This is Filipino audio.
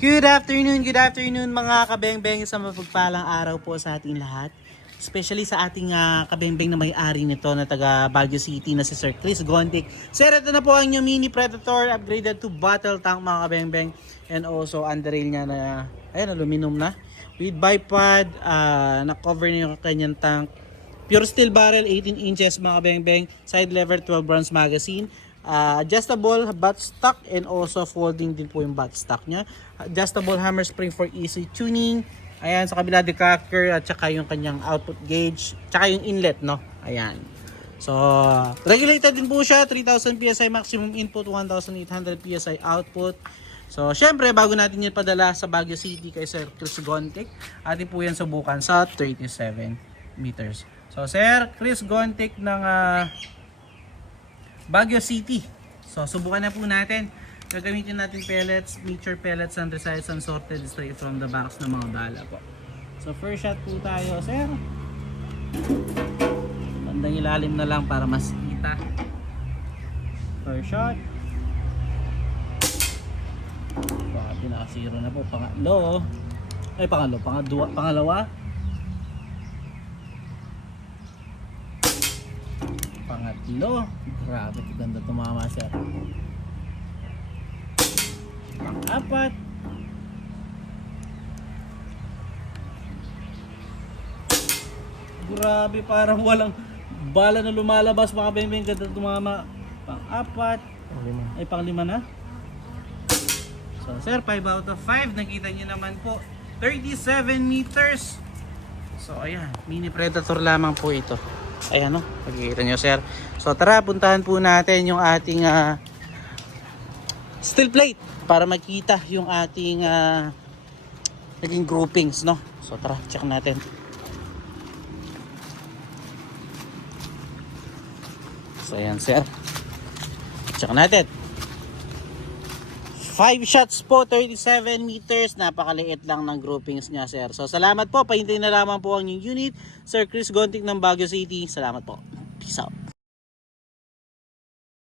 Good afternoon mga kabengbeng, sa mapagpalang araw po sa ating lahat. Especially sa ating kabengbeng na may-ari nito na taga Baguio City na si Sir Chris Gontic. Sir, ito na po ang inyong Mini Predator upgraded to bottle tank mga kabengbeng. And also underrail niya na, ayun, aluminum na. With bipod, na-cover niya yung kanyang tank. Pure steel barrel, 18 inches mga kabengbeng. Side lever, 12 rounds magazine. Adjustable buttstock and also folding din po yung buttstock nya. Adjustable hammer spring for easy tuning. Ayan, sa kabila decacker at saka yung kanyang output gauge, tsaka yung inlet, no? Ayan. So, regulated din po siya, 3,000 PSI maximum input, 1,800 PSI output. So, syempre, bago natin yan padala sa Baguio City kay Sir Chris Gontic, atin po yan subukan sa 37 meters. So, Sir Chris Gontic ng Baguio City. So, subukan na po natin. Gagamitin natin pellets, mixture pellets and resize and sorted straight from the box ng mga bala po. So, first shot po tayo, sir. Bandang ilalim na lang para mas kita. First shot. Baka pinaka-zero na po. Pangatlo. Ay, pangalawa. Pangatlo. Grabe, ganda tumama, sir. Pang-apat. Grabe, parang walang bala na lumalabas mga bengbeng, ganda tumama. Pang-apat. Ay, pang-lima na. So, sir, 5 out of 5. Nakita nyo naman po, 37 meters. So, ayan, Mini Predator lamang po ito. Ayan, no, makikita nyo, sir. So, tara, puntahan po natin yung ating steel plate para makita yung ating naging groupings, no. So, tara, check natin. So, ayan, sir. Check natin. 5 shots po, 37 meters. Napakaliit lang ng groupings niya, sir. So, salamat po. Pahintayin na lamang po ang yung unit. Sir Chris Gontic ng Baguio City. Salamat po. Peace out.